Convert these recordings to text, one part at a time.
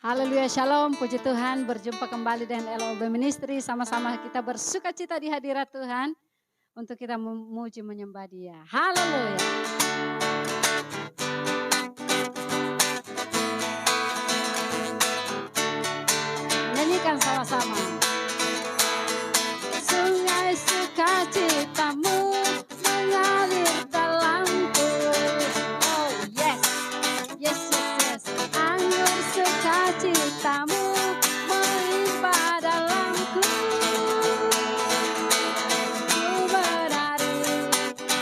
Haleluya, shalom, puji Tuhan, berjumpa kembali dengan LOB Ministry, sama-sama kita bersuka cita di hadirat Tuhan, untuk kita memuji menyembah Dia. Haleluya. Nyanyikan sama-sama. Sungai sukacitamu mengalir dalamku. Oh yes, yes, yes, yes. Anggur sukacitamu melimpah dalamku. Ku menari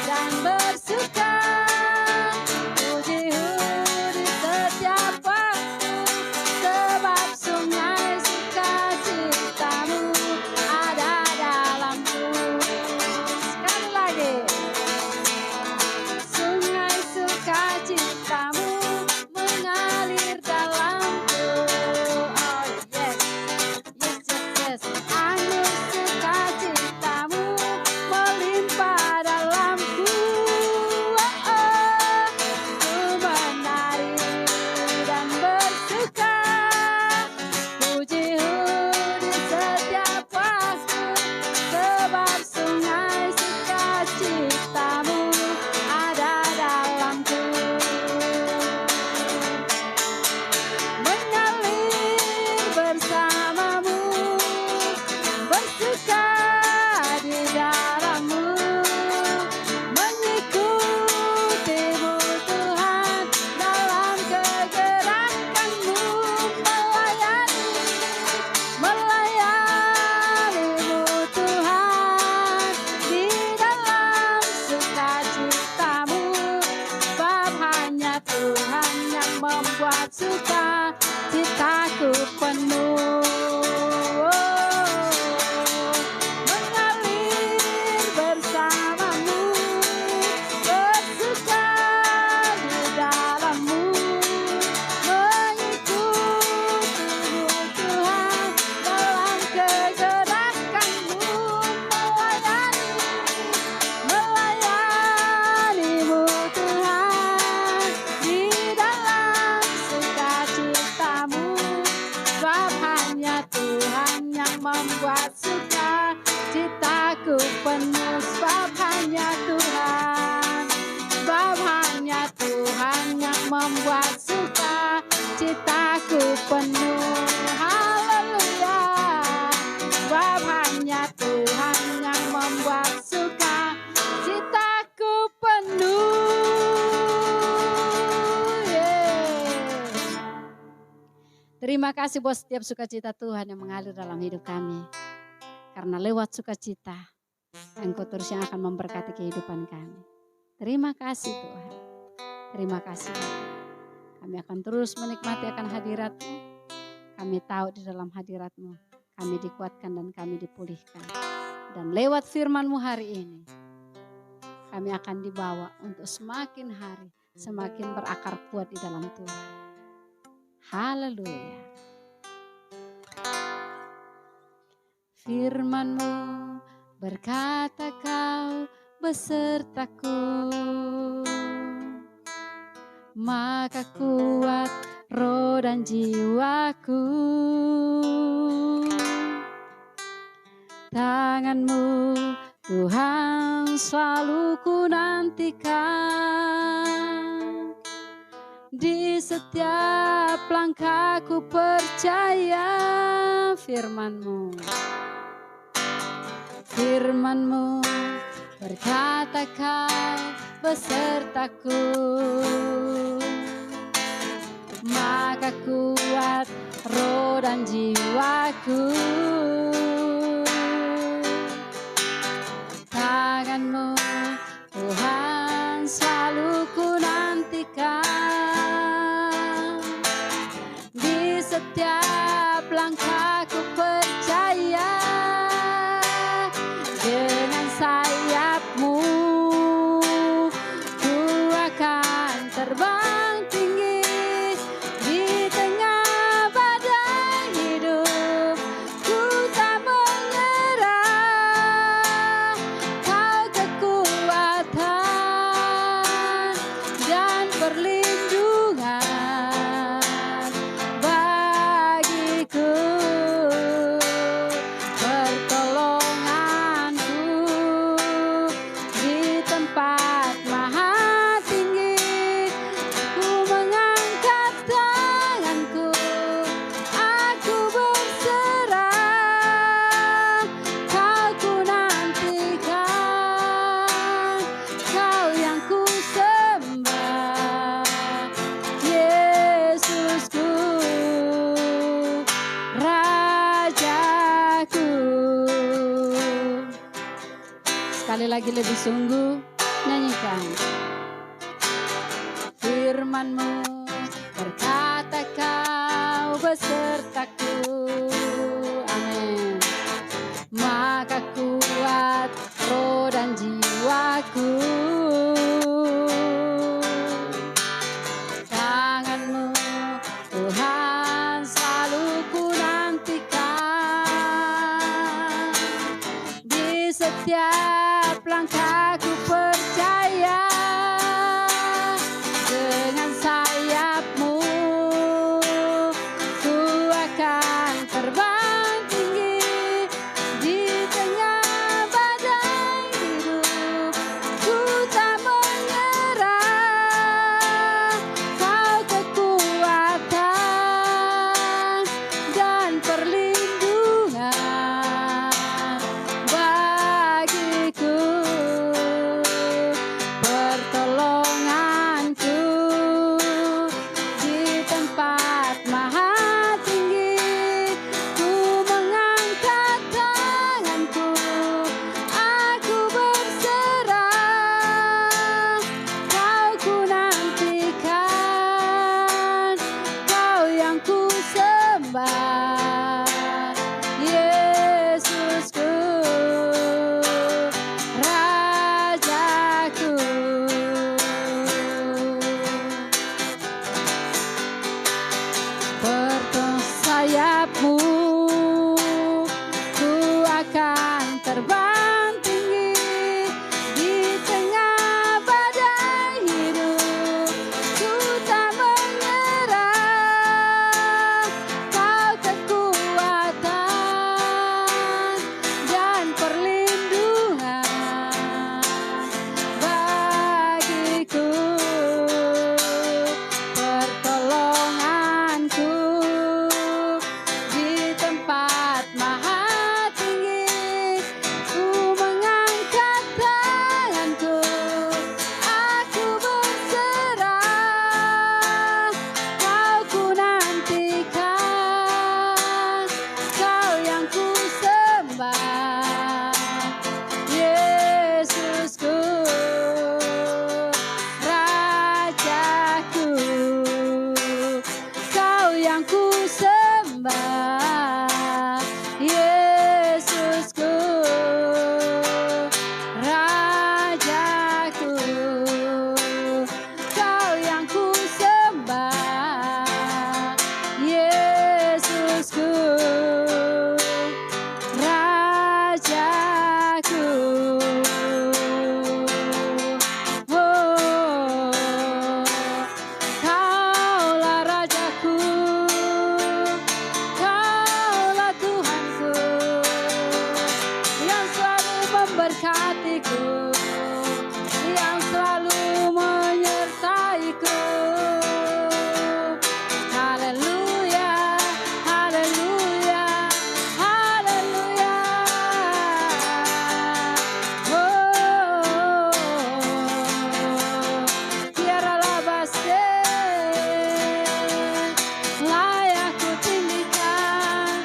dan bersuka, puji-puji di setiap waktu, sebab sungai sukacitamu ada dalamku. Sekali lagi. Sungai sukacitamu mengalir dalamku. Oh yes, yes, yes, yes. Anggur sukacitamu melimpah dalamku. Oh, oh. Ku menari dan bersuka, puji-puji setiap waktu, sebab sungai sukacitamu ada dalamku. Mengalir bersamamu, bersuka di dalammu, mengikutimu Tuhan dalam kegerakanmu, melayanimu Tuhan di dalam sukacitamu, sebab hanya Tuhan yang membuat sukacitaku penuh. Mengalir bersamamu, bersuka di dalammu, mengikutimu Tuhan dalam kegerakanmu, melayanimu Tuhan di dalam sukacitamu, sebab hanya Tuhan yang membuat sukacitaku penuh, sebab hanya Tuhan, sebab hanya Tuhan yang membuat sukacitaku penuh. Haleluya, sebab hanya Tuhan yang membuat sukacitaku penuh. Yeah. Terima kasih buat setiap sukacita Tuhan yang mengalir dalam hidup kami. Karena lewat sukacita, Engkau terus yang akan memberkati kehidupan kami. Terima kasih Tuhan. Terima kasih Tuhan. Kami akan terus menikmati akan hadirat-Mu. Kami tahu di dalam hadirat-Mu kami dikuatkan dan kami dipulihkan. Dan lewat firman-Mu hari ini, kami akan dibawa untuk semakin hari, semakin berakar kuat di dalam Tuhan. Haleluya. Firman-Mu berkata kau besertaku, maka kuat roh dan jiwaku. Tangan-Mu Tuhan selalu ku nantikan, di setiap langkahku percaya firman-Mu. Firman-Mu berkata kau besertaku, maka kuat roh dan jiwaku. Tangan-Mu Tuhan selalu ku nantikan, di setiap langkahku percaya. Dengan sayap-Mu ku akan terbang tinggi di tengah badai hidup. Ku lagi lebih sungguh, nyanyikan. Firman-Mu berkata Kau besertaku, amin. Maka kuat roh dan jiwaku. Tangan-Mu Tuhan selalu ku nantikan. Di setiap langkahku percaya, dengan sayap-Mu ku akan terbang tinggi. Di tengah badai hidup ku tak menyerah. Kau kekuatan dan perlindungan bagiku, pertolonganku di tempat maha tinggi. Ku mengangkat tanganku, aku berserah. Kau ku nantikan, Kau yang ku sembah, Yesusku, Rajaku. Bertolak sayap-Mu ku akan terbang tinggi. Di tengah badai hidup ku tak menyerah. Kau kekuatan dan perlindungan bagiku, pertolonganku di tempat maha tinggi. Ku mengangkat tanganku, aku berserah. Kau ku nantikan, Kau yang ku sembah, Yesusku, Rajaku. Kau yang ku sembah, Yesusku, Rajaku. Kau yang ku sembah, Yesusku, Rajaku. Oh, Kaulah Rajaku, Kaulah Tuhanku, yang selalu memberkatiku, yang selalu menyertaiku. Haleluya, haleluya, haleluya. Oh, tiara labaste, layak ku tinggikan,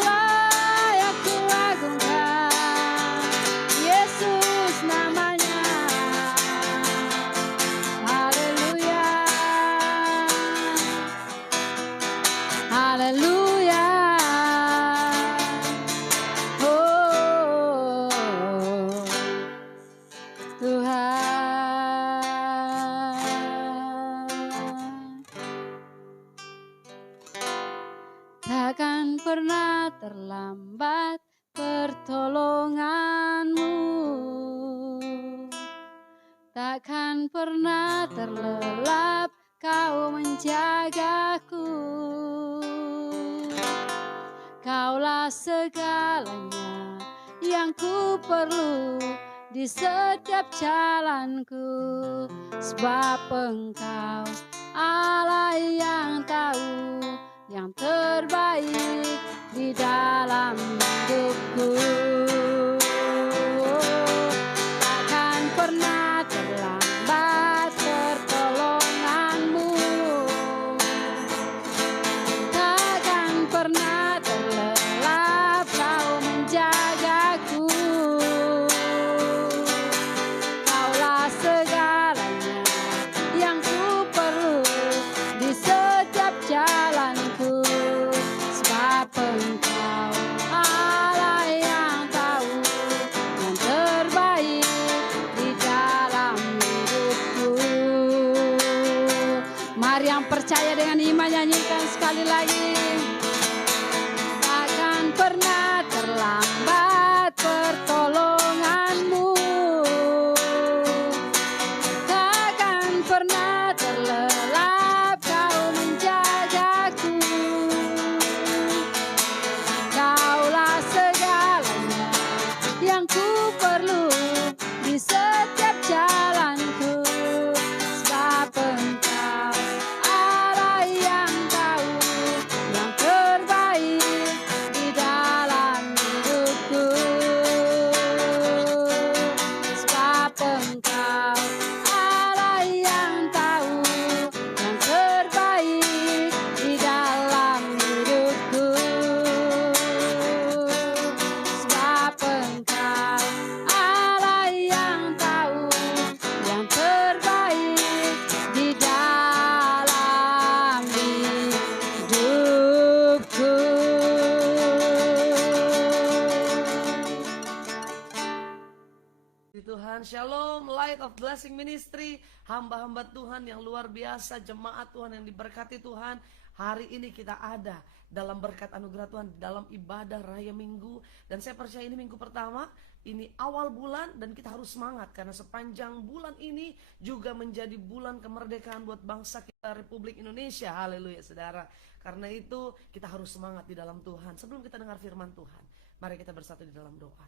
layak ku agungkan, Yesus namanya. Haleluya, haleluya. Oh, Tuhan, takkan pernah terlambat pertolongan-Mu, takkan pernah terlelap Kau menjagaku. Kaulah segalanya yang ku perlu di setiap jalanku, sebab Engkau Allah yang tahu yang terbaik di dalam hidupku. Takkan pernah terlambat pertolongan-Mu, takkan pernah terlelap Kau menjagaku. Mari yang percaya dengan iman nyanyikan sekali lagi. Takkan pernah terlambat pertolonganmu, takkan pernah terlelap kau menjagaku. Kaulah segalanya yang ku perlu di setiap jalanku, sebab Engkau Allah yang tahu yang terbaik di dalam hidupku, sebab Engkau Allah yang tahu yang terbaik di dalam hidupku, sebab Engkau Allah yang tahu yang terbaik di dalam hidupku. Puji Tuhan, Shalom, Light of Blessing Ministry, hamba-hamba Tuhan yang luar biasa, jemaat Tuhan yang diberkati Tuhan. Hari ini kita ada dalam berkat anugerah Tuhan, dalam ibadah raya minggu. Dan saya percaya ini minggu pertama, ini awal bulan dan kita harus semangat. Karena sepanjang bulan ini juga menjadi bulan kemerdekaan buat bangsa kita Republik Indonesia. Haleluya saudara. Karena itu kita harus semangat di dalam Tuhan. Sebelum kita dengar firman Tuhan, mari kita bersatu di dalam doa.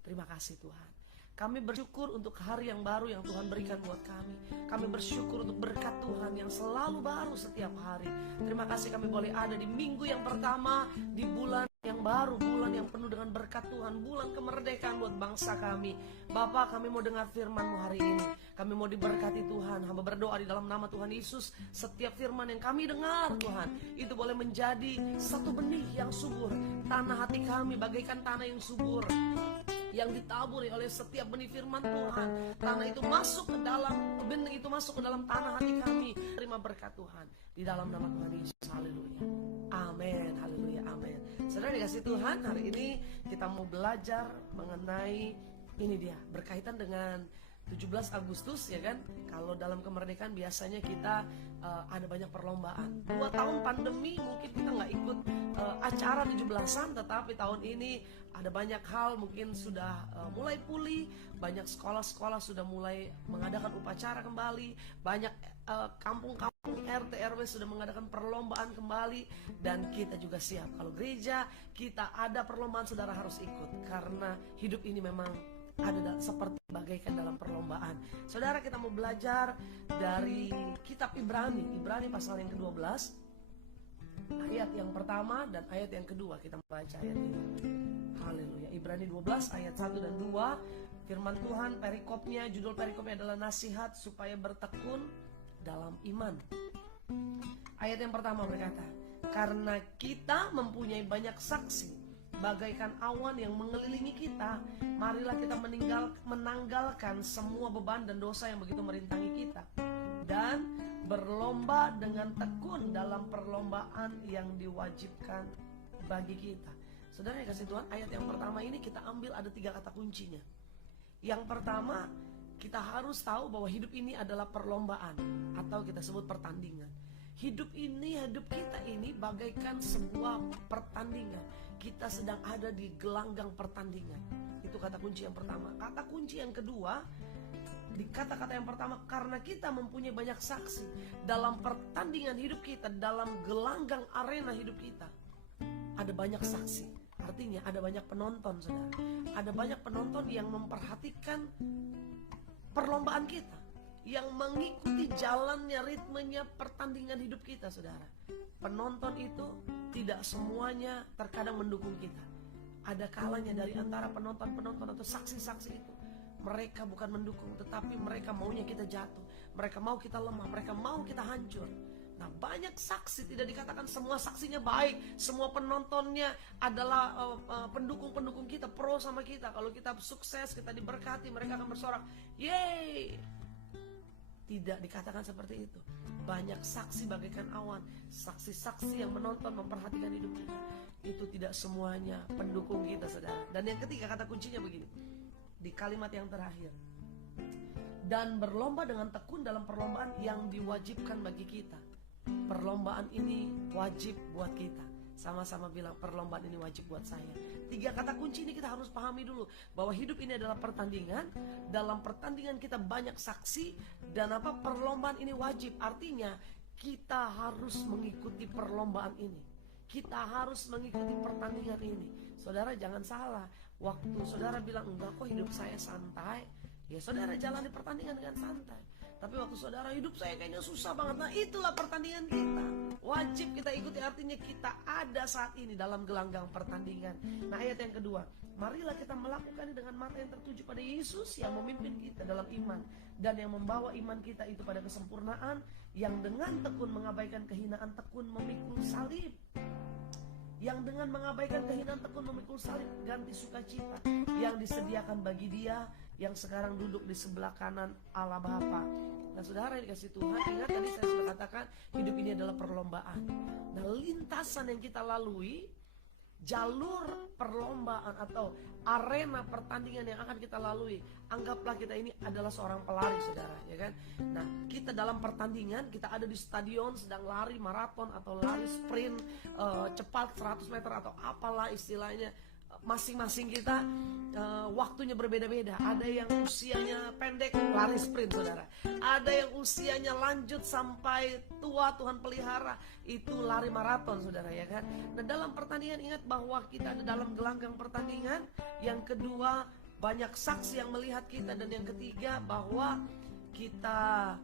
Terima kasih Tuhan. Kami bersyukur untuk hari yang baru yang Tuhan berikan buat kami. Kami bersyukur untuk berkat Tuhan yang selalu baru setiap hari. Terima kasih kami boleh ada di minggu yang pertama, di bulan yang baru, bulan yang penuh dengan berkat Tuhan, bulan kemerdekaan buat bangsa kami. Bapak, kami mau dengar firman-Mu hari ini. Kami mau diberkati Tuhan. Hamba berdoa di dalam nama Tuhan Yesus, setiap firman yang kami dengar Tuhan, itu boleh menjadi satu benih yang subur. Tanah hati kami bagaikan tanah yang subur, yang ditaburi oleh setiap benih firman Tuhan. Tanah itu masuk ke dalam, benih itu masuk ke dalam tanah hati kami. Terima berkat Tuhan di dalam nama Tuhan Yesus. Haleluya. Amin. Haleluya. Amin. Saudara dikasih Tuhan, hari ini kita mau belajar mengenai ini dia, berkaitan dengan 17 Agustus ya kan. Kalau dalam kemerdekaan biasanya kita ada banyak perlombaan. 2 tahun pandemi mungkin kita nggak ikut acara 17-an, tetapi tahun ini ada banyak hal mungkin sudah mulai pulih. Banyak sekolah-sekolah sudah mulai mengadakan upacara kembali. Banyak kampung-kampung RT RW sudah mengadakan perlombaan kembali. Dan kita juga siap. Kalau gereja kita ada perlombaan, saudara harus ikut. Karena hidup ini memang ada seperti bagaikan dalam perlombaan. Saudara, kita mau belajar dari kitab Ibrani pasal yang ke-12, ayat yang pertama dan ayat yang kedua. Kita membaca ayat ini. Haleluya. Ibrani 12 ayat 1 dan 2. Firman Tuhan, perikopnya, judul perikopnya adalah nasihat supaya bertekun dalam iman. Ayat yang pertama berkata, karena kita mempunyai banyak saksi bagaikan awan yang mengelilingi kita, marilah kita menanggalkan semua beban dan dosa yang begitu merintangi kita, dan berlomba dengan tekun dalam perlombaan yang diwajibkan bagi kita. Saudara yang kasih Tuhan, ayat yang pertama ini kita ambil ada 3 kata kuncinya. Yang pertama, kita harus tahu bahwa hidup ini adalah perlombaan, atau kita sebut pertandingan. Hidup kita ini bagaikan sebuah pertandingan. Kita sedang ada di gelanggang pertandingan. Itu kata kunci yang pertama. Kata kunci yang kedua, di kata-kata yang pertama, karena kita mempunyai banyak saksi dalam pertandingan hidup kita, dalam gelanggang arena hidup kita, ada banyak saksi. Artinya ada banyak penonton, saudara. Ada banyak penonton yang memperhatikan perlombaan kita, yang mengikuti jalannya, ritmenya pertandingan hidup kita, saudara. Penonton itu tidak semuanya terkadang mendukung kita. Ada kalanya dari antara penonton-penonton atau saksi-saksi itu, mereka bukan mendukung, tetapi mereka maunya kita jatuh. Mereka mau kita lemah, mereka mau kita hancur. Nah, banyak saksi, tidak dikatakan semua saksinya baik, semua penontonnya adalah pendukung-pendukung kita, pro sama kita. Kalau kita sukses, kita diberkati, mereka akan bersorak, yeay. Tidak dikatakan seperti itu. Banyak saksi bagaikan awan, saksi-saksi yang menonton, memperhatikan hidup kita. Itu tidak semuanya pendukung kita, saudara. Dan yang ketiga, kata kuncinya begini, di kalimat yang terakhir, dan berlomba dengan tekun dalam perlombaan yang diwajibkan bagi kita. Perlombaan ini wajib buat kita. Sama-sama bilang, perlombaan ini wajib buat saya. 3 kata kunci ini kita harus pahami dulu, bahwa hidup ini adalah pertandingan. Dalam pertandingan kita banyak saksi, dan perlombaan ini wajib. Artinya kita harus mengikuti perlombaan ini. Kita harus mengikuti pertandingan ini. Saudara jangan salah, waktu saudara bilang, enggak kok hidup saya santai, ya saudara jalani pertandingan dengan santai. Tapi waktu saudara, hidup saya kayaknya susah banget, nah itulah pertandingan kita. Wajib kita ikuti, artinya kita ada saat ini dalam gelanggang pertandingan. Nah ayat yang kedua, marilah kita melakukan dengan mata yang tertuju pada Yesus yang memimpin kita dalam iman, dan yang membawa iman kita itu pada kesempurnaan, yang dengan tekun mengabaikan kehinaan tekun memikul salib. Yang dengan mengabaikan kehinaan tekun memikul salib, ganti sukacita yang disediakan bagi Dia yang sekarang duduk di sebelah kanan Allah Bapa. Nah saudara yang dikasih Tuhan, ingat tadi saya sudah katakan, hidup ini adalah perlombaan. Nah lintasan yang kita lalui, jalur perlombaan atau arena pertandingan yang akan kita lalui, anggaplah kita ini adalah seorang pelari, saudara, ya kan? Nah, kita dalam pertandingan, kita ada di stadion sedang lari maraton atau lari sprint cepat 100 meter atau apalah istilahnya. Masing-masing kita waktunya berbeda-beda. Ada yang usianya pendek, lari sprint, saudara. Ada yang usianya lanjut sampai tua, Tuhan pelihara, itu lari maraton, saudara, ya kan. Nah dalam pertandingan, ingat bahwa kita ada dalam gelanggang pertandingan. Yang kedua, banyak saksi yang melihat kita. Dan yang ketiga, bahwa kita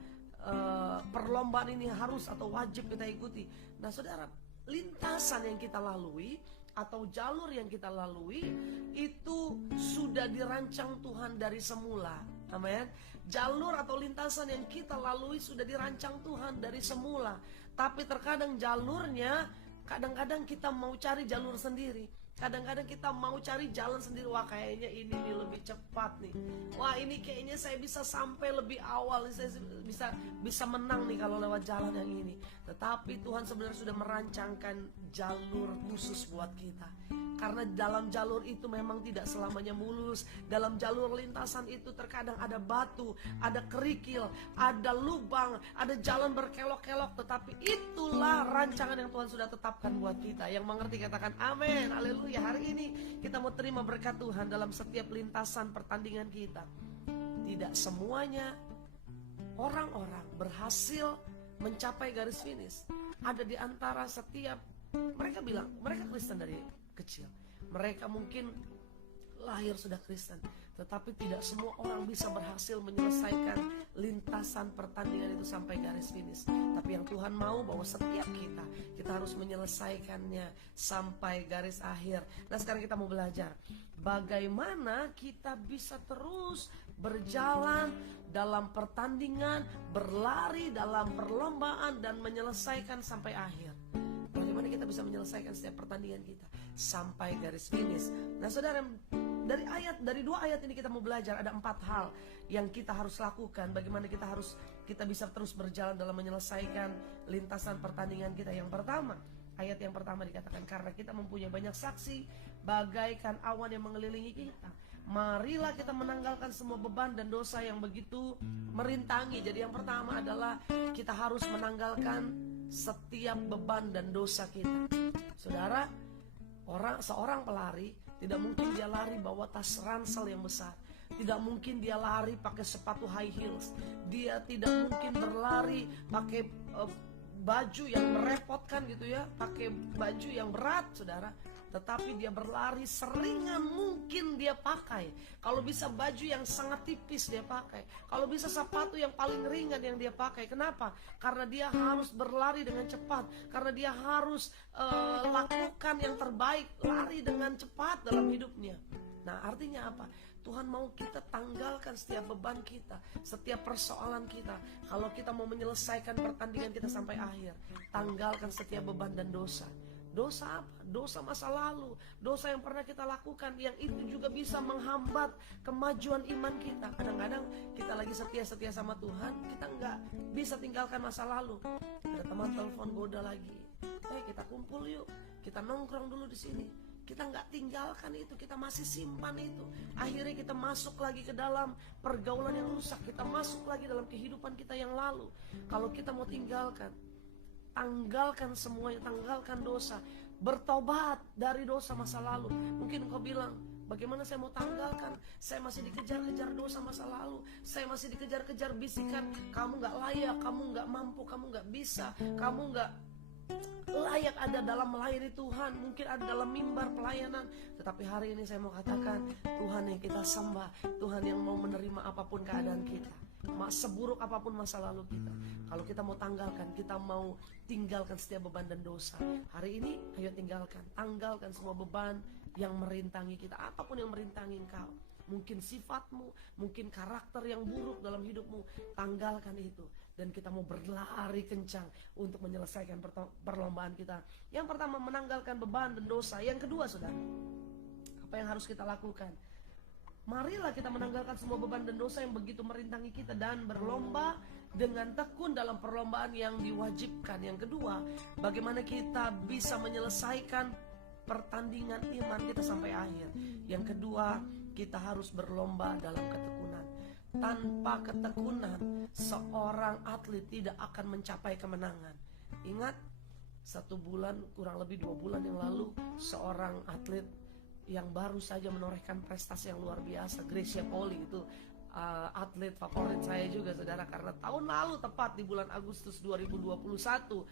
perlombaan ini harus atau wajib kita ikuti. Nah saudara, lintasan yang kita lalui atau jalur yang kita lalui itu sudah dirancang Tuhan dari semula. Amin. Jalur atau lintasan yang kita lalui sudah dirancang Tuhan dari semula. Tapi terkadang jalurnya, kadang-kadang kita mau cari jalur sendiri. Kadang-kadang kita mau cari jalan sendiri. Wah kayaknya ini nih lebih cepat nih. Wah ini kayaknya saya bisa sampai lebih awal. Saya bisa menang nih kalau lewat jalan yang ini. Tetapi Tuhan sebenarnya sudah merancangkan jalur khusus buat kita. Karena dalam jalur itu memang tidak selamanya mulus. Dalam jalur lintasan itu terkadang ada batu, ada kerikil, ada lubang, ada jalan berkelok-kelok. Tetapi itulah rancangan yang Tuhan sudah tetapkan buat kita. Yang mengerti katakan amin, haleluya. Hari ini kita mau terima berkat Tuhan dalam setiap lintasan pertandingan kita. Tidak semuanya orang-orang berhasil mencapai garis finish. Ada di antara setiap, mereka bilang mereka Kristen dari kecil, mereka mungkin lahir sudah Kristen, tetapi tidak semua orang bisa berhasil menyelesaikan lintasan pertandingan itu sampai garis finish. Tapi yang Tuhan mau bahwa setiap kita harus menyelesaikannya sampai garis akhir. Nah sekarang kita mau belajar bagaimana kita bisa terus berjalan dalam pertandingan, berlari dalam perlombaan dan menyelesaikan sampai akhir. Bagaimana kita bisa menyelesaikan setiap pertandingan kita sampai garis finish. Nah saudara, dari 2 ayat ini kita mau belajar ada 4 hal yang kita harus lakukan. Bagaimana kita bisa terus berjalan dalam menyelesaikan lintasan pertandingan kita. Yang pertama, ayat yang pertama dikatakan, karena kita mempunyai banyak saksi bagaikan awan yang mengelilingi kita, marilah kita menanggalkan semua beban dan dosa yang begitu merintangi. Jadi yang pertama adalah kita harus menanggalkan setiap beban dan dosa kita. Saudara, seorang pelari tidak mungkin dia lari bawa tas ransel yang besar. Tidak mungkin dia lari pakai sepatu high heels. Dia tidak mungkin berlari pakai baju yang merepotkan gitu ya, pakai baju yang berat, saudara. Tetapi dia berlari seringan mungkin dia pakai. Kalau bisa baju yang sangat tipis dia pakai. Kalau bisa sepatu yang paling ringan yang dia pakai. Kenapa? Karena dia harus berlari dengan cepat. Karena dia harus lakukan yang terbaik, lari dengan cepat dalam hidupnya. Nah artinya apa? Tuhan mau kita tanggalkan setiap beban kita, setiap persoalan kita. Kalau kita mau menyelesaikan pertandingan kita sampai akhir, tanggalkan setiap beban dan dosa. Dosa apa? Dosa masa lalu, dosa yang pernah kita lakukan, yang itu juga bisa menghambat kemajuan iman kita. Kadang-kadang kita lagi setia-setia sama Tuhan, kita nggak bisa tinggalkan masa lalu. Ada teman telepon goda lagi, kita kumpul yuk, kita nongkrong dulu di sini. kita nggak tinggalkan itu, kita masih simpan itu. Akhirnya kita masuk lagi ke dalam pergaulan yang rusak, kita masuk lagi dalam kehidupan kita yang lalu. Kalau kita mau tinggalkan, tanggalkan semuanya, tanggalkan dosa, bertobat dari dosa masa lalu. Mungkin engkau bilang, bagaimana saya mau tanggalkan? Saya masih dikejar-kejar dosa masa lalu. Saya masih dikejar-kejar bisikan, kamu gak layak, kamu gak mampu, kamu gak bisa, kamu gak layak ada dalam melayani Tuhan. Mungkin ada dalam mimbar pelayanan. Tetapi hari ini saya mau katakan, Tuhan yang kita sembah, Tuhan yang mau menerima apapun keadaan kita, seburuk apapun masa lalu kita. Kalau kita mau tanggalkan, kita mau tinggalkan setiap beban dan dosa, hari ini ayo tinggalkan, tanggalkan semua beban yang merintangi kita. Apapun yang merintangi engkau, mungkin sifatmu, mungkin karakter yang buruk dalam hidupmu, tanggalkan itu. Dan kita mau berlari kencang untuk menyelesaikan perlombaan kita. Yang pertama, menanggalkan beban dan dosa. Yang kedua, saudara, apa yang harus kita lakukan? Marilah kita menanggalkan semua beban dan dosa yang begitu merintangi kita dan berlomba dengan tekun dalam perlombaan yang diwajibkan. Yang kedua, bagaimana kita bisa menyelesaikan pertandingan iman kita sampai akhir. Yang kedua, kita harus berlomba dalam ketekunan. Tanpa ketekunan, seorang atlet tidak akan mencapai kemenangan. Ingat, 1 bulan, kurang lebih 2 bulan yang lalu, seorang atlet yang baru saja menorehkan prestasi yang luar biasa, Gracia Poli, itu atlet favorit saya juga, saudara, karena tahun lalu tepat di bulan Agustus 2021,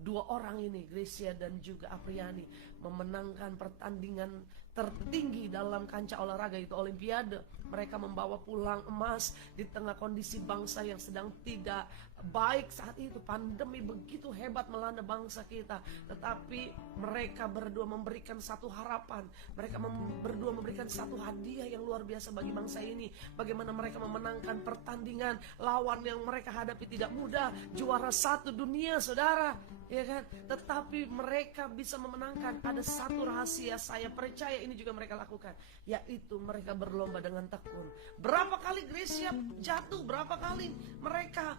2 orang ini, Gracia dan juga Apriani, memenangkan pertandingan tertinggi dalam kancah olahraga, itu Olimpiade. Mereka membawa pulang emas di tengah kondisi bangsa yang sedang tidak baik saat itu. Pandemi begitu hebat melanda bangsa kita, tetapi mereka berdua memberikan satu harapan. Mereka berdua memberikan satu hadiah yang luar biasa bagi bangsa ini. Bagaimana mereka memenangkan pertandingan, lawan yang mereka hadapi tidak mudah, juara 1 dunia, saudara, ya kan? Tetapi mereka bisa memenangkan. Ada satu rahasia, saya percaya ini juga mereka lakukan, yaitu mereka berlomba dengan tekun. Berapa kali Gracia jatuh, berapa kali mereka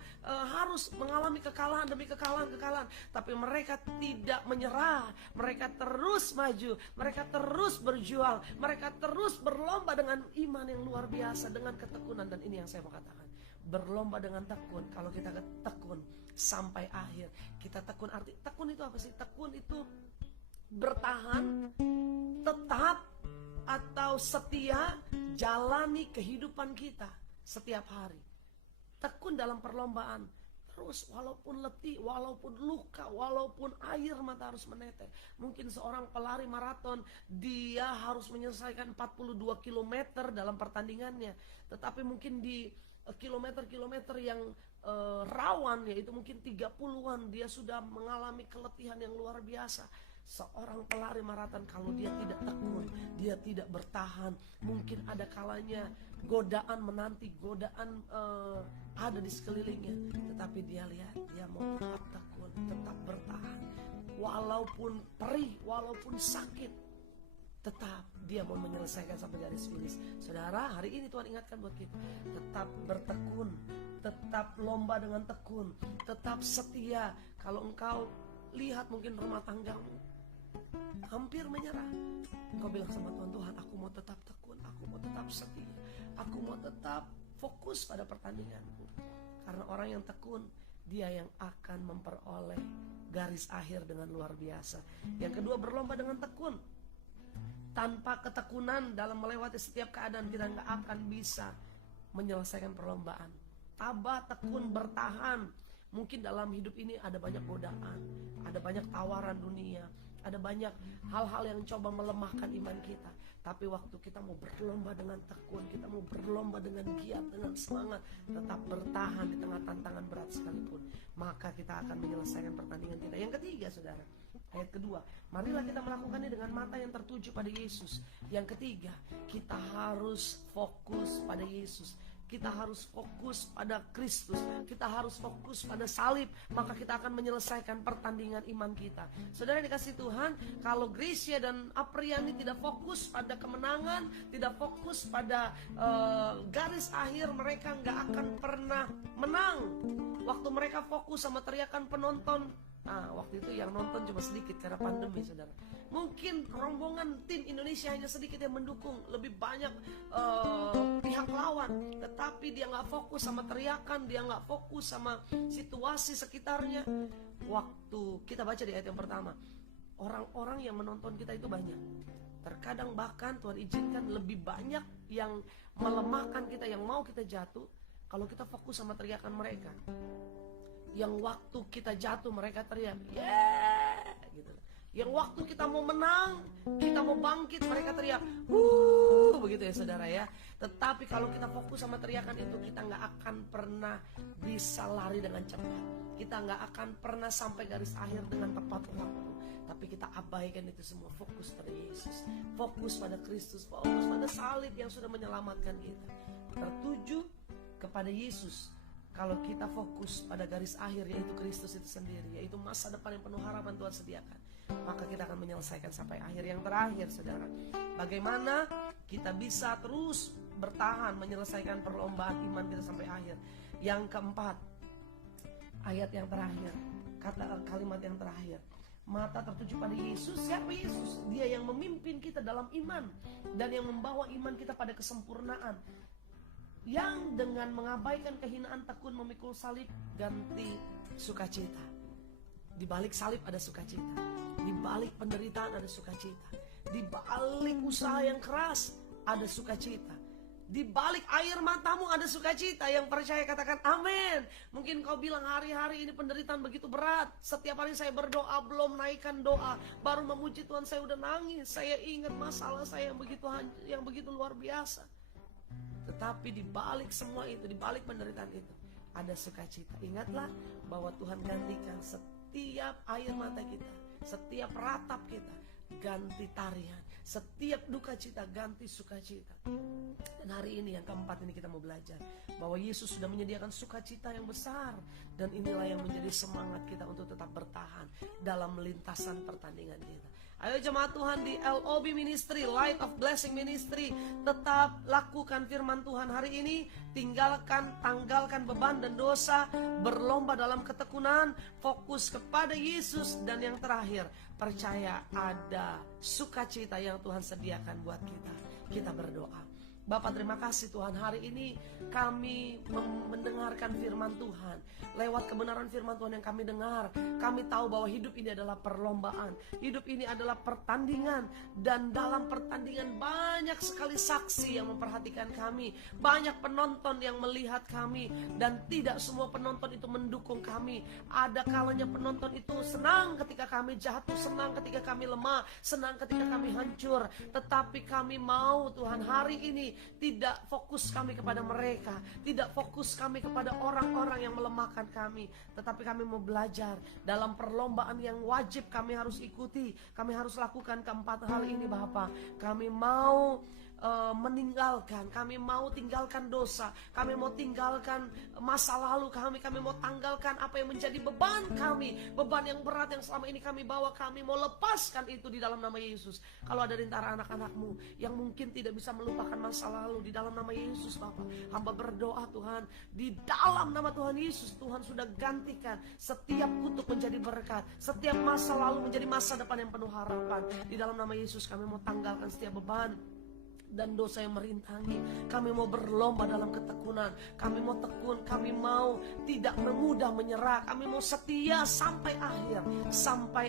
harus mengalami kekalahan demi kekalahan, tapi mereka tidak menyerah. Mereka terus maju, mereka terus berjuang, mereka terus berlomba dengan iman yang luar biasa, dengan ketekunan. Dan ini yang saya mau katakan, berlomba dengan tekun. Kalau kita tekun sampai akhir, kita tekun. Arti tekun itu apa sih? Tekun itu bertahan, tetap, atau setia jalani kehidupan kita setiap hari. Tekun dalam perlombaan, terus walaupun letih, walaupun luka, walaupun air mata harus menetes. Mungkin seorang pelari maraton, dia harus menyelesaikan 42 km dalam pertandingannya, tetapi mungkin di kilometer-kilometer yang rawan, yaitu mungkin 30-an, dia sudah mengalami keletihan yang luar biasa. Seorang pelari maraton, kalau dia tidak tekun, dia tidak bertahan, mungkin ada kalanya godaan menanti, godaan ada di sekelilingnya, tetapi dia lihat, dia mau tetap tekun, tetap bertahan, walaupun perih, walaupun sakit, tetap dia mau menyelesaikan sampai garis finish. Saudara, hari ini Tuhan ingatkan buat kita, tetap bertekun, tetap lomba dengan tekun, tetap setia. Kalau engkau lihat mungkin rumah tanggamu hampir menyerah, engkau bilang sama Tuhan, Tuhan, aku mau tetap tekun, aku mau tetap setia, aku mau tetap fokus pada pertandinganku. Karena orang yang tekun, dia yang akan memperoleh garis akhir dengan luar biasa. Yang kedua, berlomba dengan tekun. Tanpa ketekunan dalam melewati setiap keadaan, kita gak akan bisa menyelesaikan perlombaan. Tabah, tekun, bertahan. Mungkin dalam hidup ini ada banyak godaan, ada banyak tawaran dunia, ada banyak hal-hal yang coba melemahkan iman kita. Tapi waktu kita mau berlomba dengan tekun, kita mau berlomba dengan giat, dengan semangat, tetap bertahan di tengah tantangan berat sekalipun, maka kita akan menyelesaikan pertandingan kita. Yang ketiga, saudara, ayat kedua, marilah kita melakukannya dengan mata yang tertuju pada Yesus. Yang ketiga, kita harus fokus pada Yesus. Kita harus fokus pada Kristus, kita harus fokus pada salib, maka kita akan menyelesaikan pertandingan iman kita. Saudara dikasih Tuhan, kalau Gracia dan Apriani tidak fokus pada kemenangan, tidak fokus pada garis akhir, mereka gak akan pernah menang. Waktu mereka fokus sama teriakan penonton Waktu itu yang nonton cuma sedikit karena pandemi, saudara. Mungkin rombongan tim Indonesia hanya sedikit yang mendukung, lebih banyak pihak lawan. Tetapi dia nggak fokus sama teriakan, dia nggak fokus sama situasi sekitarnya. Waktu kita baca di ayat yang pertama, orang-orang yang menonton kita itu banyak. Terkadang bahkan Tuhan izinkan lebih banyak yang melemahkan kita, yang mau kita jatuh, kalau kita fokus sama teriakan mereka. Yang waktu kita jatuh mereka teriak, yeah, gitu. Yang waktu kita mau menang, kita mau bangkit, mereka teriak, begitu ya saudara ya. Tetapi kalau kita fokus sama teriakan itu, kita nggak akan pernah bisa lari dengan cepat. Kita nggak akan pernah sampai garis akhir dengan tepat waktu. Tapi kita abaikan itu semua, fokus pada Yesus, fokus pada Kristus, fokus pada salib yang sudah menyelamatkan kita. Tertuju kepada Yesus. Kalau kita fokus pada garis akhir, yaitu Kristus itu sendiri, yaitu masa depan yang penuh harapan Tuhan sediakan, maka kita akan menyelesaikan sampai akhir. Yang terakhir saudara, bagaimana kita bisa terus bertahan menyelesaikan perlombaan iman kita sampai akhir. Yang keempat, ayat yang terakhir, kalimat yang terakhir, mata tertuju pada Yesus. Siapa Yesus? Dia yang memimpin kita dalam iman dan yang membawa iman kita pada kesempurnaan, yang dengan mengabaikan kehinaan tekun memikul salib ganti sukacita. Di balik salib ada sukacita, di balik penderitaan ada sukacita, di balik usaha yang keras ada sukacita, di balik air matamu ada sukacita. Yang percaya katakan amin. Mungkin kau bilang, hari-hari ini penderitaan begitu berat, setiap hari saya berdoa, belum naikkan doa, baru memuji Tuhan saya udah nangis. Saya ingat masalah saya yang begitu luar biasa. Tetapi di balik semua itu, di balik penderitaan itu, ada sukacita. Ingatlah bahwa Tuhan gantikan setiap air mata kita, setiap ratap kita, ganti tarian. Setiap duka cita, ganti sukacita. Dan hari ini yang keempat ini kita mau belajar bahwa Yesus sudah menyediakan sukacita yang besar. Dan inilah yang menjadi semangat kita untuk tetap bertahan dalam lintasan pertandingan kita. Ayo jemaat Tuhan di LOB Ministry, Light of Blessing Ministry, tetap lakukan firman Tuhan hari ini. Tanggalkan beban dan dosa, berlomba dalam ketekunan, fokus kepada Yesus. Dan yang terakhir, percaya ada sukacita yang Tuhan sediakan buat kita. Kita berdoa. Bapak, terima kasih Tuhan, hari ini kami mendengarkan firman Tuhan. Lewat kebenaran firman Tuhan yang kami dengar, kami tahu bahwa hidup ini adalah perlombaan, hidup ini adalah pertandingan. Dan dalam pertandingan banyak sekali saksi yang memperhatikan kami, banyak penonton yang melihat kami. Dan tidak semua penonton itu mendukung kami. Ada kalanya penonton itu senang ketika kami jatuh, senang ketika kami lemah, senang ketika kami hancur. Tetapi kami mau Tuhan hari ini tidak fokus kami kepada mereka, tidak fokus kami kepada orang-orang yang melemahkan kami, tetapi kami mau belajar dalam perlombaan yang wajib kami harus ikuti. Kami harus lakukan keempat hal ini Bapak. Kami mau meninggalkan, kami mau tinggalkan dosa, kami mau tinggalkan masa lalu kami mau tanggalkan apa yang menjadi beban kami, beban yang berat yang selama ini kami bawa. Kami mau lepaskan itu di dalam nama Yesus. Kalau ada di antara anak-anakmu yang mungkin tidak bisa melupakan masa lalu, di dalam nama Yesus Bapak, hamba berdoa Tuhan, di dalam nama Tuhan Yesus, Tuhan sudah gantikan setiap kutuk menjadi berkat, setiap masa lalu menjadi masa depan yang penuh harapan. Di dalam nama Yesus kami mau tanggalkan setiap beban dan dosa yang merintangi. Kami mau berlomba dalam ketekunan. Kami mau tekun, kami mau tidak mudah menyerah. Kami mau setia sampai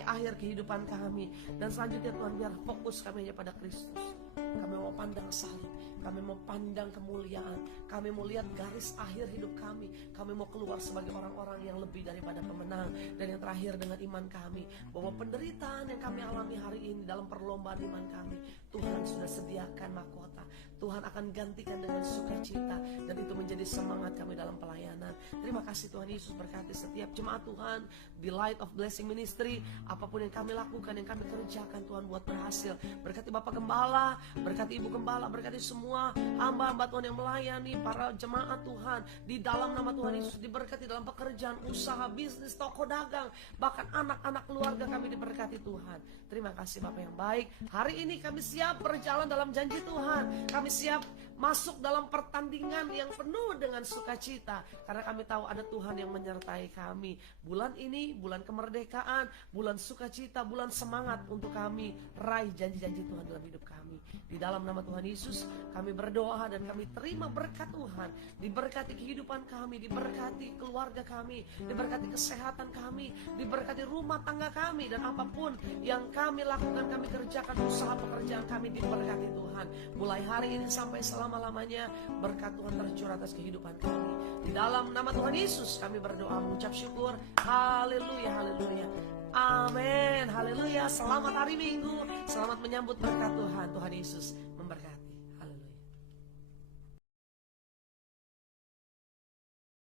akhir kehidupan kami. Dan selanjutnya Tuhan, biar fokus kami hanya pada Kristus. Kami mau pandang salib, kami mau pandang kemuliaan, kami mau lihat garis akhir hidup kami. Kami mau keluar sebagai orang-orang yang lebih daripada pemenang. Dan yang terakhir, dengan iman kami, bahwa penderitaan yang kami alami hari ini dalam perlombaan iman kami, Tuhan sudah sediakan mahkota. Tuhan akan gantikan dengan sukacita, dan itu menjadi semangat kami dalam pelayanan. Terima kasih Tuhan Yesus, berkati setiap jemaat Tuhan di Light of Blessing Ministry. Apapun yang kami lakukan, yang kami kerjakan, Tuhan buat berhasil. Berkati Bapak Gembala, berkati Ibu Gembala, berkati semua hamba-hamba Tuhan yang melayani, para jemaat Tuhan di dalam nama Tuhan Yesus. Diberkati dalam pekerjaan, usaha, bisnis, toko dagang, bahkan anak-anak keluarga kami diberkati Tuhan. Terima kasih Bapak yang baik. Hari ini kami siap berjalan dalam janji Tuhan. Kami kami siap masuk dalam pertandingan yang penuh dengan sukacita, karena kami tahu ada Tuhan yang menyertai kami. Bulan ini bulan kemerdekaan, bulan sukacita, bulan semangat untuk kami raih janji-janji Tuhan dalam hidup kami. Di dalam nama Tuhan Yesus kami berdoa dan kami terima berkat Tuhan. Diberkati kehidupan kami, diberkati keluarga kami, diberkati kesehatan kami, diberkati rumah tangga kami, dan apapun yang kami lakukan, kami kerjakan, usaha pekerjaan kami diberkati Tuhan. Mulai hari ini sampai selama-lamanya berkat Tuhan tercurah atas kehidupan kami. Di dalam nama Tuhan Yesus kami berdoa mengucap syukur. Haleluya, haleluya. Amin, haleluya. Selamat hari Minggu, selamat menyambut berkat Tuhan. Tuhan Yesus memberkati.